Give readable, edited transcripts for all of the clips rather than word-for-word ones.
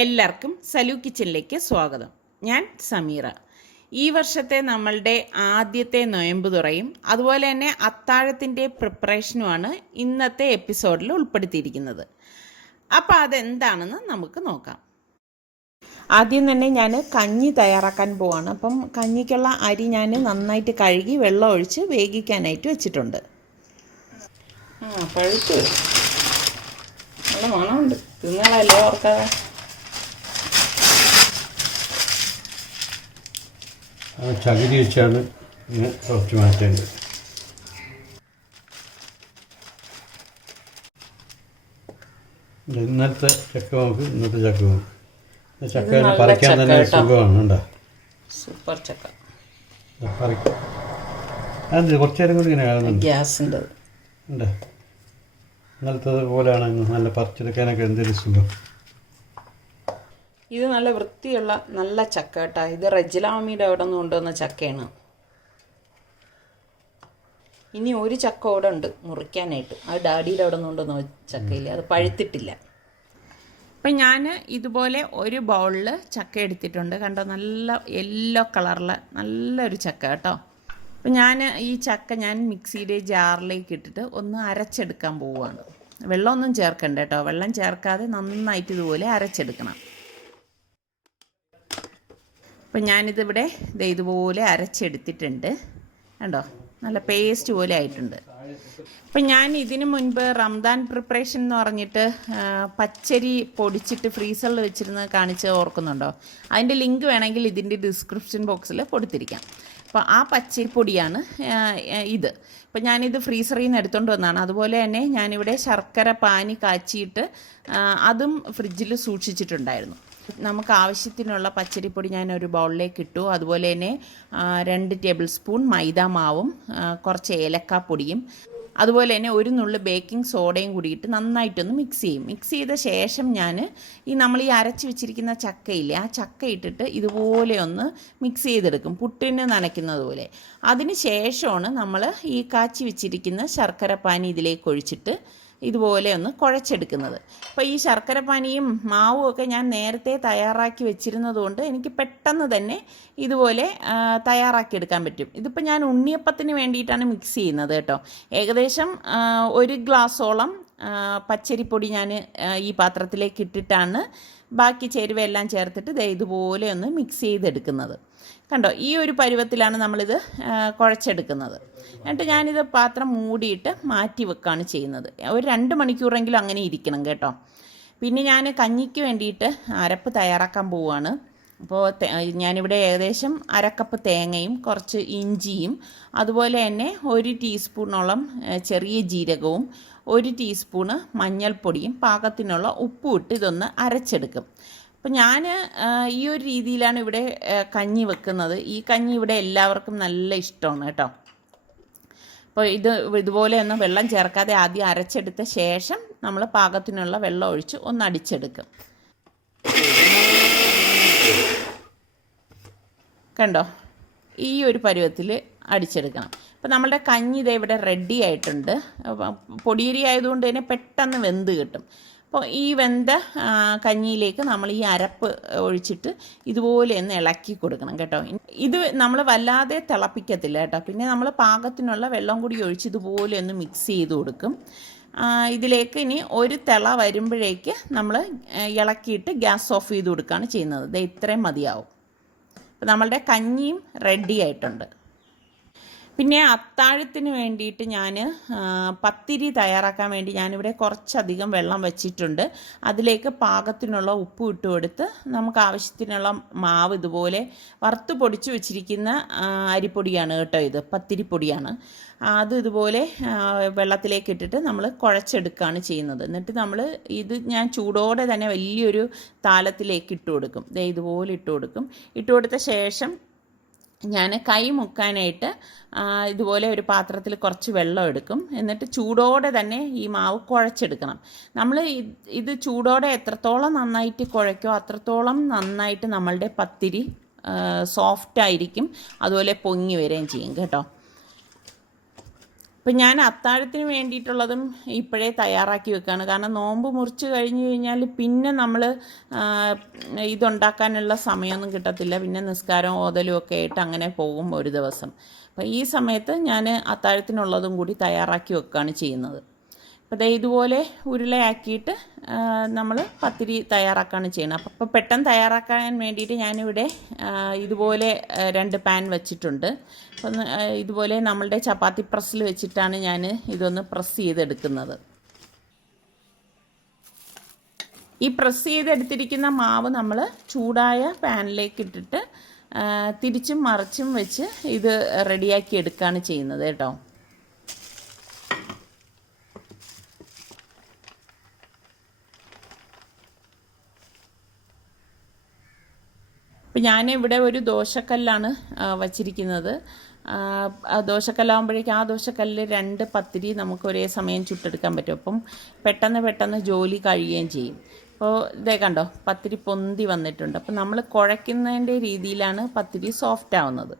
എല്ലാവർക്കും സലു കിച്ചനിലേക്ക് സ്വാഗതം. ഞാൻ സമീറ. ഈ വർഷത്തെ നമ്മളുടെ ആദ്യത്തെ നൊയമ്പ് തുറയും അതുപോലെ തന്നെ അത്താഴത്തിൻ്റെ പ്രിപ്പറേഷനുമാണ് ഇന്നത്തെ എപ്പിസോഡിൽ ഉൾപ്പെടുത്തിയിരിക്കുന്നത്. അപ്പോൾ അതെന്താണെന്ന് നമുക്ക് നോക്കാം. ആദ്യം തന്നെ ഞാൻ കഞ്ഞി തയ്യാറാക്കാൻ പോവാണ്. അപ്പം കഞ്ഞിക്കുള്ള അരി ഞാൻ നന്നായിട്ട് കഴുകി വെള്ളം ഒഴിച്ച് വേവിക്കാനായിട്ട് വെച്ചിട്ടുണ്ട്. പഴുത്ത് നല്ല മണമുണ്ട്, തിന്നാളല്ലേ ഓർക്കാതെ. ചകിരി വെച്ചാണ് കുറച്ച് മാറ്റേണ്ടത്. ഇന്നത്തെ ചക്ക നോക്ക്, ഇന്നത്തെ ചക്ക നോക്ക്. ചക്ക പറിക്കാൻ തന്നെ സുഖമാണ്. ഉണ്ടോ? സൂപ്പർ ചക്ക. പറിക്കാം. അത് കുറച്ച് നേരം കൂടി ഇങ്ങനെ ആകുന്നുണ്ട്. ഗ്യാസിൻ്റെ ഉണ്ടോ? ഇന്നലത്തത് പോലെയാണ് നല്ല പറിച്ചെടുക്കാനൊക്കെ എന്തൊരു സുഖം. ഇത് നല്ല വൃത്തിയുള്ള നല്ല ചക്ക കേട്ടോ. ഇത് റജിലാമിയുടെ അവിടെ നിന്ന് കൊണ്ടുവന്ന ചക്കയാണ്. ഇനി ഒരു ചക്ക അവിടെ ഉണ്ട് മുറിക്കാനായിട്ട്. അത് ഡാഡിയുടെ അവിടെ നിന്ന് കൊണ്ടുവന്ന ചക്കയില്ല, അത് പഴുത്തിട്ടില്ല. അപ്പം ഞാൻ ഇതുപോലെ ഒരു ബൗളിൽ ചക്ക എടുത്തിട്ടുണ്ട്. കണ്ടോ, നല്ല യെല്ലോ കളറിലെ നല്ലൊരു ചക്ക കേട്ടോ. അപ്പം ഞാൻ ഈ ചക്ക മിക്സിയുടെ ജാറിലേക്ക് ഇട്ടിട്ട് ഒന്ന് അരച്ചെടുക്കാൻ പോവുകയാണ്. വെള്ളമൊന്നും ചേർക്കണ്ട കേട്ടോ, വെള്ളം ചേർക്കാതെ നന്നായിട്ട് ഇതുപോലെ അരച്ചെടുക്കണം. അപ്പം ഞാനിതിവിടെ ഇതുപോലെ അരച്ചെടുത്തിട്ടുണ്ട്. കണ്ടോ, നല്ല പേസ്റ്റ് പോലെ ആയിട്ടുണ്ട്. അപ്പം ഞാൻ ഇതിനു മുൻപ് റംദാൻ പ്രിപ്പറേഷൻ എന്ന് പറഞ്ഞിട്ട് പച്ചരി പൊടിച്ചിട്ട് ഫ്രീസറിൽ വെച്ചിരുന്ന് കാണിച്ച് ഓർക്കുന്നുണ്ടോ? അതിൻ്റെ ലിങ്ക് വേണമെങ്കിൽ ഇതിൻ്റെ ഡിസ്ക്രിപ്ഷൻ ബോക്സിൽ കൊടുത്തിരിക്കാം. അപ്പോൾ ആ പച്ചരിപ്പൊടിയാണ് ഇത്. അപ്പം ഞാനിത് ഫ്രീസറിൽ നിന്ന് എടുത്തുകൊണ്ട് വന്നതാണ്. അതുപോലെ തന്നെ ഞാനിവിടെ ശർക്കര പാനി കാച്ചിയിട്ട് അതും ഫ്രിഡ്ജിൽ സൂക്ഷിച്ചിട്ടുണ്ടായിരുന്നു. നമുക്ക് ആവശ്യത്തിനുള്ള പച്ചരിപ്പൊടി ഞാൻ ഒരു ബൗളിലേക്ക് ഇട്ടു. അതുപോലെ തന്നെ 2 ടേബിൾ സ്പൂൺ മൈദ മാവും കുറച്ച് ഏലക്കാപ്പൊടിയും അതുപോലെ തന്നെ ഒരു നുള്ളു ബേക്കിംഗ് സോഡയും കൂടിയിട്ട് നന്നായിട്ടൊന്ന് മിക്സ് ചെയ്യും. മിക്സ് ചെയ്ത ശേഷം ഞാൻ നമ്മൾ ഈ അരച്ച് വെച്ചിരിക്കുന്ന ചക്കയില്ലേ, ആ ചക്ക ഇട്ടിട്ട് ഇതുപോലെ ഒന്ന് മിക്സ് ചെയ്തെടുക്കും, പുട്ടിന് നനയ്ക്കുന്നത് പോലെ. അതിന് ശേഷമാണ് നമ്മൾ ഈ കാച്ചി വെച്ചിരിക്കുന്ന ശർക്കര പാനി ഇതിലേക്ക് ഒഴിച്ചിട്ട് ഇതുപോലെ ഒന്ന് കുഴച്ചെടുക്കുന്നത്. അപ്പോൾ ഈ ശർക്കര പാനിയും മാവും ഒക്കെ ഞാൻ നേരത്തെ തയ്യാറാക്കി വെച്ചിരുന്നത് കൊണ്ട് എനിക്ക് പെട്ടെന്ന് തന്നെ ഇതുപോലെ തയ്യാറാക്കിയെടുക്കാൻ പറ്റും. ഇതിപ്പോൾ ഞാൻ ഉണ്ണിയപ്പത്തിന് വേണ്ടിയിട്ടാണ് മിക്സ് ചെയ്യുന്നത് കേട്ടോ. ഏകദേശം 1 ഗ്ലാസോളം പച്ചരിപ്പൊടി ഞാൻ ഈ പാത്രത്തിലേക്ക് ഇട്ടിട്ടാണ് ബാക്കി ചേരുവയെല്ലാം ചേർത്തിട്ട് ഇതുപോലെ ഒന്ന് മിക്സ് ചെയ്തെടുക്കുന്നത്. കണ്ടോ, ഈ ഒരു പരുവത്തിലാണ് നമ്മളിത് കുഴച്ചെടുക്കുന്നത്. എന്നിട്ട് ഞാനിത് പാത്രം മൂടിയിട്ട് മാറ്റി വെക്കുകയാണ് ചെയ്യുന്നത്. ഒരു 2 മണിക്കൂറെങ്കിലും അങ്ങനെ ഇരിക്കണം കേട്ടോ. പിന്നെ ഞാൻ കഞ്ഞിക്ക് വേണ്ടിയിട്ട് അരപ്പ് തയ്യാറാക്കാൻ പോവുകയാണ്. അപ്പോൾ ഞാനിവിടെ ഏകദേശം 1/2 കപ്പ് തേങ്ങയും കുറച്ച് ഇഞ്ചിയും അതുപോലെ തന്നെ 1 ടീസ്പൂണോളം ചെറിയ ജീരകവും 1 ടീസ്പൂണ് മഞ്ഞൾപ്പൊടിയും പാകത്തിനുള്ള ഉപ്പും ഇട്ട് ഇതൊന്ന് അരച്ചെടുക്കും. അപ്പം ഞാൻ ഈ ഒരു രീതിയിലാണ് ഇവിടെ കഞ്ഞി വെക്കുന്നത്. ഈ കഞ്ഞി ഇവിടെ എല്ലാവർക്കും നല്ല ഇഷ്ടമാണ് കേട്ടോ. അപ്പോൾ ഇതുപോലെ ഒന്ന് വെള്ളം ചേർക്കാതെ ആദ്യം അരച്ചെടുത്ത ശേഷം നമ്മൾ പാകത്തിനുള്ള വെള്ളം ഒഴിച്ച് ഒന്ന് അടിച്ചെടുക്കും. കണ്ടോ, ഈ ഒരു പരുവത്തിൽ അടിച്ചെടുക്കണം. അപ്പോൾ നമ്മളുടെ കഞ്ഞി ഇവിടെ റെഡി ആയിട്ടുണ്ട്. പൊടിയരി ആയതുകൊണ്ട് തന്നെ പെട്ടെന്ന് വെന്ത് കിട്ടും. അപ്പോൾ ഈ വെന്ത കഞ്ഞിയിലേക്ക് നമ്മൾ ഈ അരപ്പ് ഒഴിച്ചിട്ട് ഇതുപോലെ ഒന്ന് ഇളക്കി കൊടുക്കണം കേട്ടോ. ഇത് നമ്മൾ വല്ലാതെ തിളപ്പിക്കത്തില്ല കേട്ടോ. പിന്നെ നമ്മൾ പാകത്തിനുള്ള വെള്ളം കൂടി ഒഴിച്ച് ഇതുപോലെ ഒന്ന് മിക്സ് ചെയ്ത് കൊടുക്കും. ഇതിലേക്ക് ഇനി ഒരു തിള വരുമ്പോഴേക്ക് നമ്മൾ ഇളക്കിയിട്ട് ഗ്യാസ് ഓഫ് ചെയ്ത് കൊടുക്കുകയാണ് ചെയ്യുന്നത്. ഇത്രയും മതിയാവും. അപ്പോൾ നമ്മളുടെ കഞ്ഞിയും റെഡി ആയിട്ടുണ്ട്. പിന്നെ അത്താഴത്തിന് വേണ്ടിയിട്ട് ഞാൻ പത്തിരി തയ്യാറാക്കാൻ വേണ്ടി ഞാനിവിടെ കുറച്ചധികം വെള്ളം വെച്ചിട്ടുണ്ട്. അതിലേക്ക് പാകത്തിനുള്ള ഉപ്പ് ഇട്ട് കൊടുത്ത് നമുക്ക് ആവശ്യത്തിനുള്ള മാവ് ഇതുപോലെ വറുത്ത് പൊടിച്ച് വെച്ചിരിക്കുന്ന അരിപ്പൊടിയാണ് കേട്ടോ, ഇത് പത്തിരിപ്പൊടിയാണ്. അത് ഇതുപോലെ വെള്ളത്തിലേക്ക് ഇട്ടിട്ട് നമ്മൾ കുഴച്ചെടുക്കുകയാണ് ചെയ്യുന്നത്. എന്നിട്ട് ഞാൻ ചൂടോടെ തന്നെ വലിയൊരു താലത്തിലേക്ക് ഇട്ട് കൊടുക്കും. ഇതുപോലെ ഇട്ട് കൊടുക്കും. ഇട്ട് കൊടുത്ത ശേഷം ഞാൻ കൈ മുക്കാനായിട്ട് ഇതുപോലെ ഒരു പാത്രത്തിൽ കുറച്ച് വെള്ളം എടുക്കും. എന്നിട്ട് ചൂടോടെ തന്നെ ഈ മാവ് കുഴച്ചെടുക്കണം. നമ്മൾ ഇത് ചൂടോടെ എത്രത്തോളം നന്നായിട്ട് കുഴയ്ക്കോ അത്രത്തോളം നന്നായിട്ട് നമ്മളുടെ പത്തിരി സോഫ്റ്റായിരിക്കും, അതുപോലെ പൊങ്ങി വരികയും ചെയ്യും കേട്ടോ. ഇപ്പം ഞാൻ അത്താഴത്തിന് വേണ്ടിയിട്ടുള്ളതും ഇപ്പോഴേ തയ്യാറാക്കി വെക്കുകയാണ്. കാരണം നോമ്പ് മുറിച്ച് കഴിഞ്ഞ് കഴിഞ്ഞാൽ പിന്നെ നമ്മൾ ഇതുണ്ടാക്കാനുള്ള സമയമൊന്നും കിട്ടത്തില്ല. പിന്നെ നിസ്കാരം ഓതലും ഒക്കെ ആയിട്ട് അങ്ങനെ പോകും ഒരു ദിവസം. അപ്പോൾ ഈ സമയത്ത് ഞാൻ അത്താഴത്തിനുള്ളതും കൂടി തയ്യാറാക്കി വെക്കുകയാണ് ചെയ്യുന്നത്. അപ്പോൾ ഇതുപോലെ ഉരുളയാക്കിയിട്ട് നമ്മൾ പത്തിരി തയ്യാറാക്കുകയാണ് ചെയ്യുന്നത്. അപ്പോൾ പെട്ടെന്ന് തയ്യാറാക്കാൻ വേണ്ടിയിട്ട് ഞാനിവിടെ ഇതുപോലെ 2 പാൻ വെച്ചിട്ടുണ്ട്. അപ്പം ഇതുപോലെ നമ്മളുടെ ചപ്പാത്തി പ്രസ്സിൽ വെച്ചിട്ടാണ് ഞാൻ ഇതൊന്ന് പ്രസ് ചെയ്തെടുക്കുന്നത്. ഈ പ്രസ് ചെയ്തെടുത്തിരിക്കുന്ന മാവ് നമ്മൾ ചൂടായ പാനിലേക്ക് ഇട്ടിട്ട് തിരിച്ചും മറിച്ചും വെച്ച് ഇത് റെഡിയാക്കി എടുക്കുകയാണ് ചെയ്യുന്നത് കേട്ടോ. അപ്പം ഞാനിവിടെ ഒരു ദോശക്കല്ലാണ് വച്ചിരിക്കുന്നത്. ദോശക്കല്ലാകുമ്പോഴേക്കും ആ ദോശക്കല്ലിൽ 2 പത്തിരി നമുക്ക് ഒരേ സമയം ചുട്ടെടുക്കാൻ പറ്റും. അപ്പം പെട്ടെന്ന് ജോലി കഴിയുകയും ചെയ്യും. അപ്പോൾ ഇതേ കണ്ടോ, പത്തിരി പൊന്തി വന്നിട്ടുണ്ട്. അപ്പം നമ്മൾ കുഴയ്ക്കുന്നതിൻ്റെ രീതിയിലാണ് പത്തിരി സോഫ്റ്റ് ആവുന്നത്.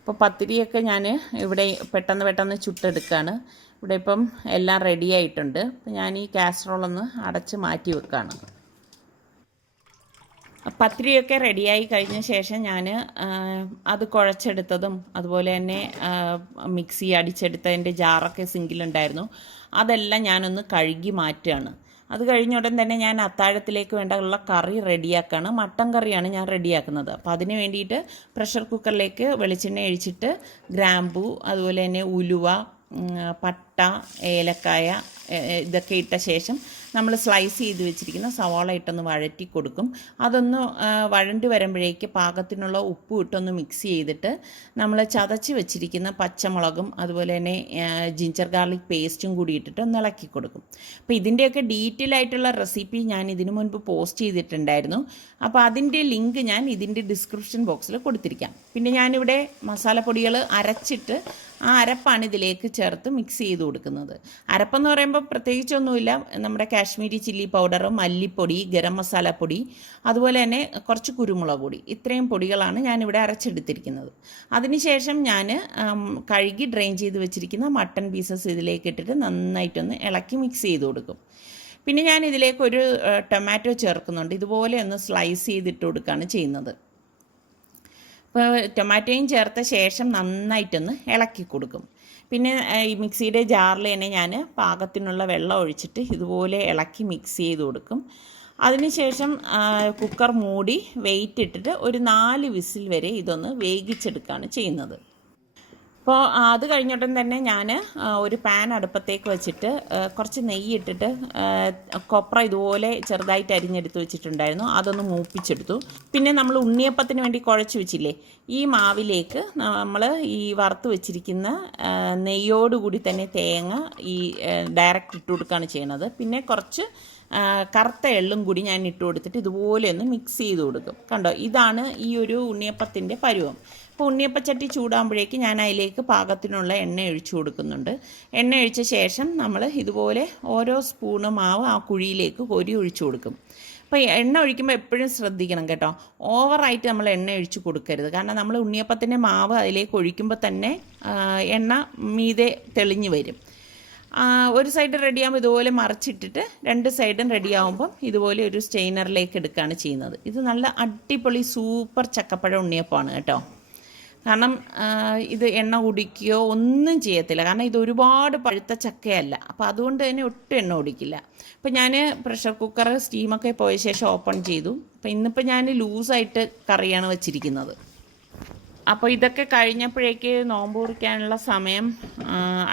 അപ്പോൾ പത്തിരിയൊക്കെ ഞാൻ ഇവിടെ പെട്ടെന്ന് ചുട്ടെടുക്കുകയാണ്. ഇവിടെ ഇപ്പം എല്ലാം റെഡി ആയിട്ടുണ്ട്. അപ്പം ഞാൻ ഈ കാസറോളൊന്ന് അടച്ച് മാറ്റി വെക്കുകയാണ്. പത്തിരിയൊക്കെ റെഡിയായി കഴിഞ്ഞ ശേഷം ഞാൻ അത് കുഴച്ചെടുത്തതും അതുപോലെ തന്നെ മിക്സി അടിച്ചെടുത്തതിൻ്റെ ജാറൊക്കെ സിങ്കിലുണ്ടായിരുന്നു. അതെല്ലാം ഞാനൊന്ന് കഴുകി മാറ്റുകയാണ്. അത് കഴിഞ്ഞ ഉടൻ തന്നെ ഞാൻ അത്താഴത്തിലേക്ക് വേണ്ട കറി റെഡിയാക്കുകയാണ്. മട്ടൻ കറിയാണ് ഞാൻ റെഡിയാക്കുന്നത്. അപ്പോൾ അതിന് വേണ്ടിയിട്ട് പ്രഷർ കുക്കറിലേക്ക് വെളിച്ചെണ്ണ ഒഴിച്ചിട്ട് ഗ്രാമ്പൂ അതുപോലെ തന്നെ ഉലുവ, പട്ട, ഏലക്കായ ഇതൊക്കെ ഇട്ട ശേഷം നമ്മൾ സ്ലൈസ് ചെയ്ത് വെച്ചിരിക്കുന്ന സവാള ഇട്ടൊന്ന് വഴറ്റി കൊടുക്കും. അതൊന്ന് വഴണ്ടി വരുമ്പോഴേക്ക് പാകത്തിനുള്ള ഉപ്പും ഇട്ടൊന്ന് മിക്സ് ചെയ്തിട്ട് നമ്മൾ ചതച്ച് വെച്ചിരിക്കുന്ന പച്ചമുളകും അതുപോലെ തന്നെ ജിഞ്ചർ ഗാർലിക് പേസ്റ്റും കൂടി ഇട്ടിട്ട് ഒന്ന് ഇളക്കി കൊടുക്കും. അപ്പോൾ ഇതിൻ്റെയൊക്കെ ഡീറ്റെയിൽ ആയിട്ടുള്ള റെസിപ്പി ഞാൻ ഇതിനു മുൻപ് പോസ്റ്റ് ചെയ്തിട്ടുണ്ടായിരുന്നു. അപ്പോൾ അതിൻ്റെ ലിങ്ക് ഞാൻ ഇതിൻ്റെ ഡിസ്ക്രിപ്ഷൻ ബോക്സിൽ കൊടുത്തിരിക്കാം. പിന്നെ ഞാനിവിടെ മസാലപ്പൊടികൾ അരച്ചിട്ട് ആ അരപ്പാണ് ഇതിലേക്ക് ചേർത്ത് മിക്സ് ചെയ്ത് കൊടുക്കുന്നത്. അരപ്പെന്ന് പറയുമ്പോൾ പ്രത്യേകിച്ചൊന്നുമില്ല. നമ്മുടെ കാശ്മീരി ചില്ലി പൗഡർ, മല്ലിപ്പൊടി, ഗരം മസാലപ്പൊടി, അതുപോലെ തന്നെ കുറച്ച് കുരുമുളക് പൊടി, ഇത്രയും പൊടികളാണ് ഞാനിവിടെ അരച്ചെടുത്തിരിക്കുന്നത്. അതിനുശേഷം ഞാൻ കഴുകി ഡ്രെയിൻ ചെയ്ത് വെച്ചിരിക്കുന്ന മട്ടൺ പീസസ് ഇതിലേക്ക് ഇട്ടിട്ട് നന്നായിട്ടൊന്ന് ഇളക്കി മിക്സ് ചെയ്ത് കൊടുക്കും. പിന്നെ ഞാൻ ഇതിലേക്ക് ഒരു ടൊമാറ്റോ ചേർക്കുന്നുണ്ട്. ഇതുപോലെ ഒന്ന് സ്ലൈസ് ചെയ്തിട്ട് കൊടുക്കുകയാണ് ചെയ്യുന്നത്. അപ്പോൾ ടൊമാറ്റോയും ചേർത്ത ശേഷം നന്നായിട്ടൊന്ന് ഇളക്കി കൊടുക്കും. പിന്നെ ഈ മിക്സിയുടെ ജാറിൽ തന്നെ ഞാൻ പാകത്തിനുള്ള വെള്ളം ഒഴിച്ചിട്ട് ഇതുപോലെ ഇളക്കി മിക്സ് ചെയ്ത് കൊടുക്കും. അതിനുശേഷം കുക്കർ മൂടി വെയിറ്റ് ഇട്ടിട്ട് ഒരു 4 വിസിൽ വരെ ഇതൊന്ന് വേവിച്ചെടുക്കുകയാണ് ചെയ്യുന്നത്. അപ്പോൾ അത് കഴിഞ്ഞിട്ടും തന്നെ ഞാൻ ഒരു പാൻ അടുപ്പത്തേക്ക് വെച്ചിട്ട് കുറച്ച് നെയ്യ് ഇട്ടിട്ട് കൊപ്ര ഇതുപോലെ ചെറുതായിട്ട് അരിഞ്ഞെടുത്ത് വെച്ചിട്ടുണ്ടായിരുന്നു. അതൊന്ന് മൂപ്പിച്ചെടുത്തു. പിന്നെ നമ്മൾ ഉണ്ണിയപ്പത്തിന് വേണ്ടി കുഴച്ച് വെച്ചില്ലേ, ഈ മാവിലേക്ക് നമ്മൾ ഈ വറുത്ത് വെച്ചിരിക്കുന്ന നെയ്യോടുകൂടി തന്നെ തേങ്ങ ഈ ഡയറക്റ്റ് ഇട്ട് കൊടുക്കുകയാണ് ചെയ്യുന്നത്. പിന്നെ കുറച്ച് കറുത്ത എള്ളും കൂടി ഞാൻ ഇട്ട് കൊടുത്തിട്ട് ഇതുപോലെ ഒന്ന് മിക്സ് ചെയ്ത് കൊടുക്കും. കണ്ടോ, ഇതാണ് ഈ ഒരു ഉണ്ണിയപ്പത്തിൻ്റെ പരുവം. അപ്പോൾ ഉണ്ണിയപ്പച്ചട്ടി ചൂടാകുമ്പോഴേക്ക് ഞാൻ അതിലേക്ക് പാകത്തിനുള്ള എണ്ണ ഒഴിച്ചു കൊടുക്കുന്നുണ്ട്. എണ്ണ ഒഴിച്ച ശേഷം നമ്മൾ ഇതുപോലെ ഓരോ സ്പൂണ് മാവ് ആ കുഴിയിലേക്ക് കോരി ഒഴിച്ചു കൊടുക്കും. അപ്പോൾ എണ്ണ ഒഴിക്കുമ്പോൾ എപ്പോഴും ശ്രദ്ധിക്കണം കേട്ടോ, ഓവറായിട്ട് നമ്മൾ എണ്ണ ഒഴിച്ച് കൊടുക്കരുത്. കാരണം നമ്മൾ ഉണ്ണിയപ്പത്തിൻ്റെ മാവ് അതിലേക്ക് ഒഴിക്കുമ്പോൾ തന്നെ എണ്ണ മീതെ തെളിഞ്ഞു വരും. ഒരു സൈഡ് റെഡിയാകുമ്പോൾ ഇതുപോലെ മറിച്ചിട്ടിട്ട് 2 സൈഡും റെഡിയാകുമ്പം ഇതുപോലെ ഒരു സ്റ്റെയിനറിലേക്ക് എടുക്കുകയാണ് ചെയ്യുന്നത്. ഇത് നല്ല അടിപൊളി സൂപ്പർ ചക്കപ്പഴ ഉണ്ണിയപ്പമാണ് കേട്ടോ. കാരണം ഇത് എണ്ണ കുടിക്കുകയോ ഒന്നും ചെയ്യത്തില്ല. കാരണം ഇത് ഒരുപാട് പഴുത്ത ചക്കയല്ല. അപ്പോൾ അതുകൊണ്ട് തന്നെ ഒട്ടും എണ്ണ കുടിക്കില്ല. അപ്പോൾ ഞാൻ പ്രഷർ കുക്കർ സ്റ്റീമൊക്കെ പോയ ശേഷം ഓപ്പൺ ചെയ്തു. അപ്പോൾ ഇന്നിപ്പോൾ ഞാൻ ലൂസായിട്ട് കറിയാണ് വെച്ചിരിക്കുന്നത്. അപ്പോൾ ഇതൊക്കെ കഴിഞ്ഞപ്പോഴേക്ക് നോമ്പ് കുറിക്കാനുള്ള സമയം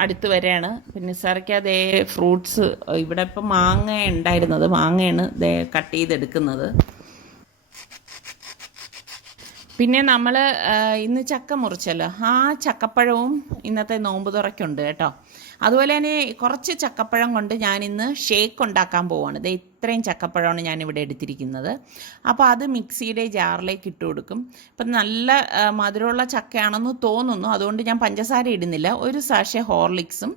അടുത്ത് വരെയാണ്. പിന്നെ നിസാർക്ക് അതേ ഫ്രൂട്ട്സ്, ഇവിടെ ഇപ്പോൾ മാങ്ങ ഉണ്ടായിരുന്നത്, മാങ്ങയാണ് ഇതേ കട്ട് ചെയ്തെടുക്കുന്നത്. പിന്നെ നമ്മൾ ഇന്ന് ചക്ക മുറിച്ചല്ലോ, ആ ചക്കപ്പഴവും ഇന്നത്തെ നോമ്പ് തുറക്കുണ്ട് കേട്ടോ. അതുപോലെ തന്നെ കുറച്ച് ചക്കപ്പഴം കൊണ്ട് ഞാനിന്ന് ഷേക്ക് ഉണ്ടാക്കാൻ പോവുകയാണ്. ഇത് ഇത്രയും ചക്കപ്പഴമാണ് ഞാനിവിടെ എടുത്തിരിക്കുന്നത്. അപ്പോൾ അത് മിക്സിയുടെ ജാറിലേക്ക് ഇട്ട് കൊടുക്കും. ഇപ്പം നല്ല മധുരമുള്ള ചക്കയാണെന്ന് തോന്നുന്നു, അതുകൊണ്ട് ഞാൻ പഞ്ചസാര ഇടുന്നില്ല. ഒരു സാഷെ ഹോർലിക്സും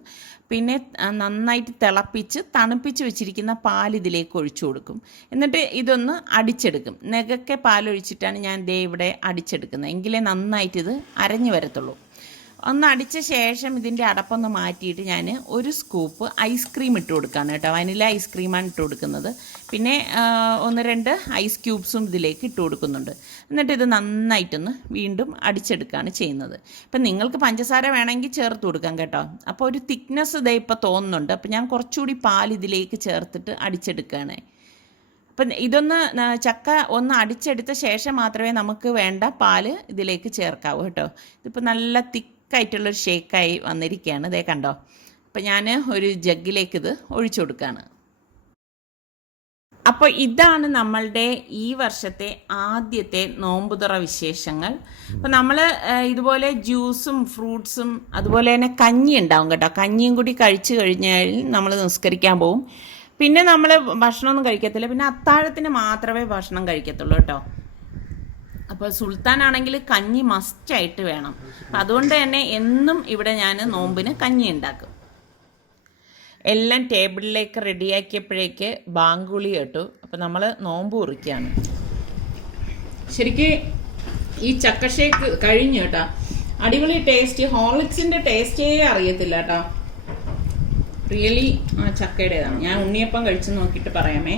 പിന്നെ നന്നായിട്ട് തിളപ്പിച്ച് തണുപ്പിച്ച് വെച്ചിരിക്കുന്ന പാൽ ഇതിലേക്ക് ഒഴിച്ചു കൊടുക്കും. എന്നിട്ട് ഇതൊന്ന് അടിച്ചെടുക്കും. നെകക്കെ പാലൊഴിച്ചിട്ടാണ് ഞാൻ ദേ ഇവിടെ അടിച്ചെടുക്കുന്നത്. എങ്കിലേ നന്നായിട്ട് ഇത് അരഞ്ഞു വരത്തുള്ളൂ. ഒന്ന് അടിച്ച ശേഷം ഇതിൻ്റെ അടപ്പൊന്ന് മാറ്റിയിട്ട് ഞാൻ ഒരു സ്കൂപ്പ് ഐസ്ക്രീം ഇട്ട് കൊടുക്കുകയാണ് കേട്ടോ. വനില ഐസ്ക്രീമാണ് ഇട്ട് കൊടുക്കുന്നത്. പിന്നെ 1-2 ഐസ് ക്യൂബ്സും ഇതിലേക്ക് ഇട്ട് കൊടുക്കുന്നുണ്ട്. എന്നിട്ട് ഇത് നന്നായിട്ടൊന്ന് വീണ്ടും അടിച്ചെടുക്കുകയാണ് ചെയ്യുന്നത്. ഇപ്പം നിങ്ങൾക്ക് പഞ്ചസാര വേണമെങ്കിൽ ചേർത്ത് കൊടുക്കാം കേട്ടോ. അപ്പോൾ ഒരു തിക്നെസ് ഇതേ ഇപ്പോൾ തോന്നുന്നുണ്ട്. അപ്പോൾ ഞാൻ കുറച്ചുകൂടി പാൽ ഇതിലേക്ക് ചേർത്തിട്ട് അടിച്ചെടുക്കുകയാണ്. അപ്പം ഇതൊന്ന് ചക്ക ഒന്ന് അടിച്ചെടുത്ത ശേഷം മാത്രമേ നമുക്ക് വേണ്ട പാല് ഇതിലേക്ക് ചേർക്കാവൂ കേട്ടോ. ഇതിപ്പോൾ നല്ല തിക്കായിട്ടുള്ളൊരു ഷേക്കായി വന്നിരിക്കുകയാണ്. ഇതേ കണ്ടോ. അപ്പം ഞാൻ ഒരു ജഗ്ഗിലേക്ക് ഇത് ഒഴിച്ചു കൊടുക്കുകയാണ്. അപ്പോൾ ഇതാണ് നമ്മളുടെ ഈ വർഷത്തെ ആദ്യത്തെ നോമ്പുതുറ വിശേഷങ്ങൾ. അപ്പോൾ നമ്മൾ ഇതുപോലെ ജ്യൂസും ഫ്രൂട്ട്സും അതുപോലെ തന്നെ കഞ്ഞി ഉണ്ടാവും കേട്ടോ. കഞ്ഞിയും കൂടി കഴിച്ചു കഴിഞ്ഞാൽ നമ്മൾ നിസ്കരിക്കാൻ പോകും. പിന്നെ നമ്മൾ ഭക്ഷണമൊന്നും കഴിക്കത്തില്ല. പിന്നെ അത്താഴത്തിന് മാത്രമേ ഭക്ഷണം കഴിക്കത്തുള്ളൂ കേട്ടോ. അപ്പോൾ സുൽത്താനാണെങ്കിൽ കഞ്ഞി മസ്റ്റായിട്ട് വേണം. അപ്പം അതുകൊണ്ട് തന്നെ എന്നും ഇവിടെ ഞാൻ നോമ്പിന് കഞ്ഞി ഉണ്ടാക്കും. എല്ലാം ടേബിളിലേക്ക് റെഡിയാക്കിയപ്പോഴേക്ക് ബാങ്കുളി കേട്ടു. അപ്പം നമ്മൾ നോമ്പ് കുറിക്കുകയാണ്. ശരിക്കും ഈ ചക്ക ഷേക്ക് കഴിഞ്ഞു കേട്ടോ. അടിപൊളി ടേസ്റ്റ്. ഹോർലിക്സിൻ്റെ ടേസ്റ്റേ അറിയത്തില്ല കേട്ടോ. റിയലി ചക്കയുടേതാണ്. ഞാൻ ഉണ്ണിയപ്പം കഴിച്ച് നോക്കിയിട്ട് പറയാമേ.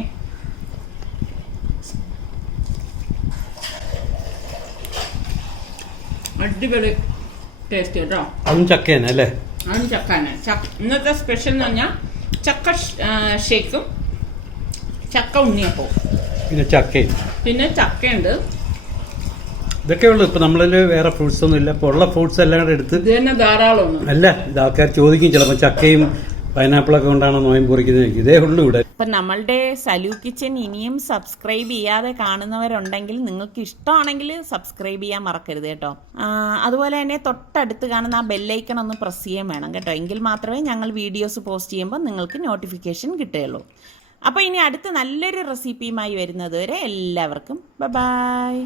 അടിപൊളി ടേസ്റ്റ് കേട്ടോ. അതും ചക്ക തന്നെ അല്ലേ? അതും ചക്ക തന്നെ. ഇന്നത്തെ സ്പെഷ്യൽ എന്ന് പറഞ്ഞാൽ ചക്ക ഷേക്കും ചക്ക ഉണ്ണിയപ്പവും പിന്നെ ചക്കയുണ്ട്. ഇതൊക്കെ ഉള്ളു. ഇപ്പൊ നമ്മളിൽ വേറെ ഫ്രൂട്ട്സ് ഒന്നും ഇല്ല. ഇപ്പൊ ഉള്ള ഫ്രൂട്ട്സ് എല്ലാം കൂടെ എടുത്ത് ഇത് തന്നെ ധാരാളമൊന്നും അല്ല. ഇത് ആൾക്കാർ ചോദിക്കും ചിലപ്പോൾ ചക്കയും പൈനാപ്പിളൊക്കെ കൊണ്ടാണ് നോയമ്പ് കുറിക്കുന്നത്. ഇതേ ഉള്ളൂ ഇവിടെ. അപ്പം നമ്മളുടെ സലു കിച്ചൻ ഇനിയും സബ്സ്ക്രൈബ് ചെയ്യാതെ കാണുന്നവരുണ്ടെങ്കിൽ നിങ്ങൾക്ക് ഇഷ്ടമാണെങ്കിൽ സബ്സ്ക്രൈബ് ചെയ്യാൻ മറക്കരുത് കേട്ടോ. അതുപോലെ തന്നെ തൊട്ടടുത്ത് കാണുന്ന ആ ബെല്ലൈക്കൺ ഒന്ന് പ്രസ് ചെയ്യാൻ വേണം കേട്ടോ. എങ്കിൽ മാത്രമേ ഞങ്ങൾ വീഡിയോസ് പോസ്റ്റ് ചെയ്യുമ്പോൾ നിങ്ങൾക്ക് നോട്ടിഫിക്കേഷൻ കിട്ടുകയുള്ളൂ. അപ്പോൾ ഇനി അടുത്ത നല്ലൊരു റെസിപ്പിയുമായി വരുന്നത് വരെ എല്ലാവർക്കും ബൈ.